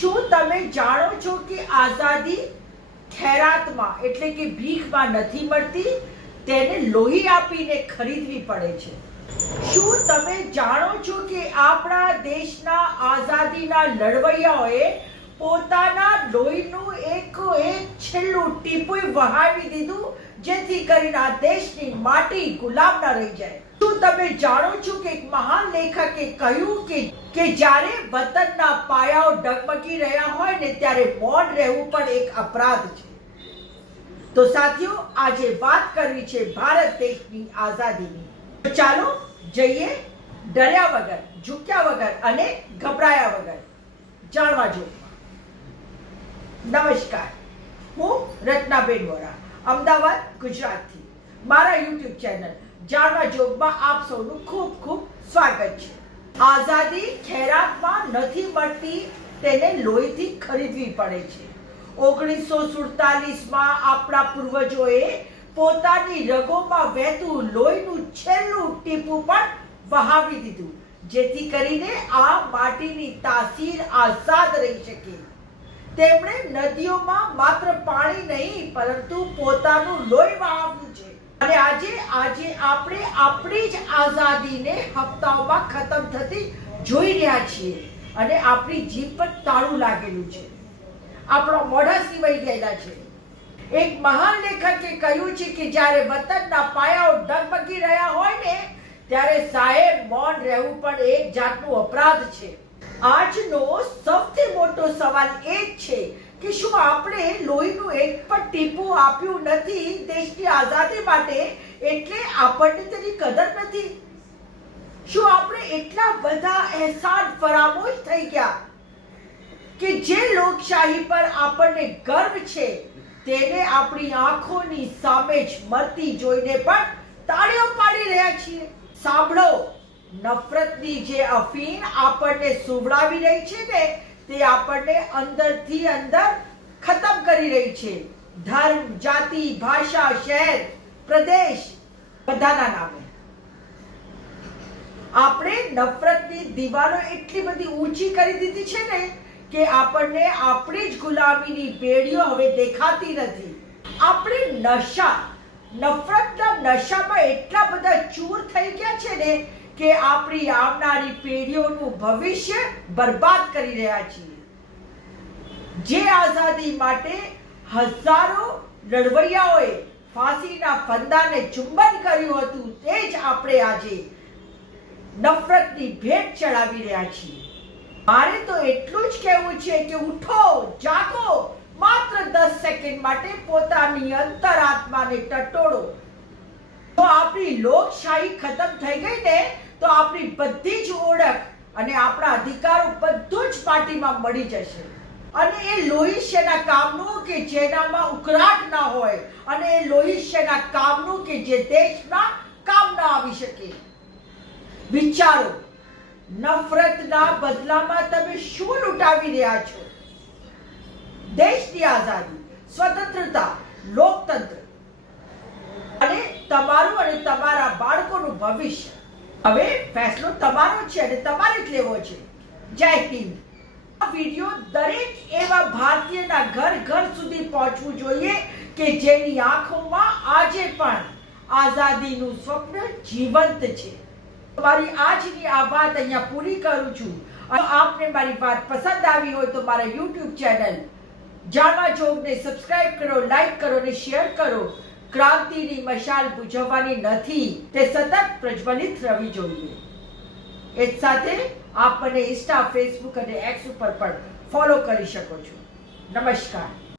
શું તમે જાણો છો કે આઝાદી ખૈરાતમાં એટલે કે ભીખમાં નથી મળતી, તેને લોહી આપીને ખરીદવી પડે છે? શું તમે જાણો છો કે આપણા દેશના આઝાદીના લડવૈયાઓએ પોતાના લોહીનું એક છેલ્લું ટીપું વહાવી દીધું જેથી કરીને આ દેશની માટી ગુલામ ન રહી જાય? શું તમે જાણો છો કે એક મહાન લેખકે કહ્યું કે જ્યારે વતનના પાયાઓ ડગમગી રહ્યા હોય ને ત્યારે મૌન રહેવું પણ એક અપરાધ છે. તો સાથીઓ, આજે વાત કરવી છે ભારત દેશની આઝાદીની. તો ચાલો જઈએ ડર્યા વગર, ઝૂક્યા વગર અને ગભરાયા વગર જાણવા જોગમાં. નમસ્કાર, હું રત્નાબેન વોરા, અમદાવાદ, ગુજરાતથી. મારા યુટ્યુબ ચેનલ જાણવા જોગમાં આપ સૌનું ખૂબ ખૂબ સ્વાગત છે. આઝાદી ખૈરાતમાં નથી મળતી, તેને લોહીથી ખરીદવી પડે છે. 1947માં આપણા પૂર્વજોએ પોતાની રગોમાં વહેતું લોહીનું છેલ્લું ટીપું પણ વહાવી દીધું જેથી કરીને આ માટીની તાસીર આઝાદ રહી શકે. તેમણે નદીઓમાં માત્ર પાણી નહીં પરંતુ પોતાનું લોહી વહાવ્યું છે. અને આજે આપણે આપણી જ આઝાદીને હપ્તાઓમાં ખતમ થતી જોઈ રહ્યા છીએ અને આપણી જીભ પર તાળું લાગેલું છે, આપણા મોઢા સિવાય ગયેલા છે. એક મહાન લેખકે કહ્યું છે કે જ્યારે વતનના પાયાઓ ડગમગી રહ્યા હોય ને ત્યારે સાહેબ મૌન રહેવું પણ એક જાતનું અપરાધ છે. આજનો સૌથી મોટો સવાલ એ જ છે કે શું આપણે લોહીનું એક પણ ટીપું આપ્યું નથી દેશની આઝાદી માટે એટલે આપણને તેની કદર નથી? શું આપણે એટલા બધા અહેસાન ફરામોશ થઈ ગયા કે જે લોકશાહી પર આપણને ગર્વ છે તેને આપણી આંખોની સામે જ મરતી જોઈને પણ તાળીઓ પાડી રહ્યા છીએ? સાંભળો, નફરતની જે અફીણ આપણને સુવડાવી રહી છે ને તે આપણને અંદરથી અંદર ખતમ કરી રહી છે. ધર્મ, જાતિ, ભાષા, શહેર, પ્રદેશ બધાના નામે આપણે નફરતની દિવાલો એટલી બધી ઊંચી કરી દીધી છે ને કે આપણને આપણી જ ગુલામીની બેડીઓ હવે દેખાતી નથી. આપણે નફરતના નશામાં એટલા બધા ચૂર થઈ ગયા છે ને કે આપણી આવનારી પેઢીઓનું ભવિષ્ય બરબાદ કરી રહ્યા છીએ. જે આઝાદી માટે હજારો લડવૈયાઓએ ફાંસીના ફંદાને ચુંબન કર્યું હતું તે જ આપણે આજે નફરતની ભેટ ચડાવી રહ્યા છીએ. મારે તો એટલું જ કહેવું છે કે ઉઠો, જાગો, માત્ર 10 સેકન્ડ માટે પોતાની અંતરાત્માને ટટોળો. તો આપણી લોકશાહી ખતમ થઈ ગઈ ને તો આપણી બધી જ ઓળખ અને આપણા અધિકારો બધું જ માટીમાં મળી જશે. અને એ લોહી શેના કામનું કે જેનામાં ઉકળાટ ના હોય, અને એ લોહી શેના કામનું કે જે દેશના કામ ના આવી શકે? વિચારો, નફરતના બદલામાં તમે શું લૂંટાવી રહ્યા છો? દેશની આઝાદી, સ્વતંત્રતા, લોકતંત્ર અને તમારું અને તમારા બાળકોનું ભવિષ્ય. હવે ફેસલો તમારો છે અને તમારે જ લેવો છે. જય હિન્દ. આ વિડિયો દરેક એવા ભારતીયના ઘર સુધી પહોંચવું જોઈએ કે જેની આંખોમાં આજે પણ આઝાદીનું સ્વપ્ન જીવંત છે. મારી આજની આ વાત અહીંયા પૂરી કરું છું. આપને મારી વાત પસંદ આવી હોય તો મારા યુટ્યુબ ચેનલ જાણવા જોગને સબસ્ક્રાઇબ કરો, લાઈક કરો અને શેર કરો. ક્રાંતિની મશાલ બુઝવવાની નથી, તે સતત પ્રજ્વલિત રહેવી જોઈએ. એ જ સાથે આપ મને ઇન્સ્ટા, ફેસબુક અને એક્સ ઉપર પણ ફોલો કરી શકો છો. નમસ્કાર.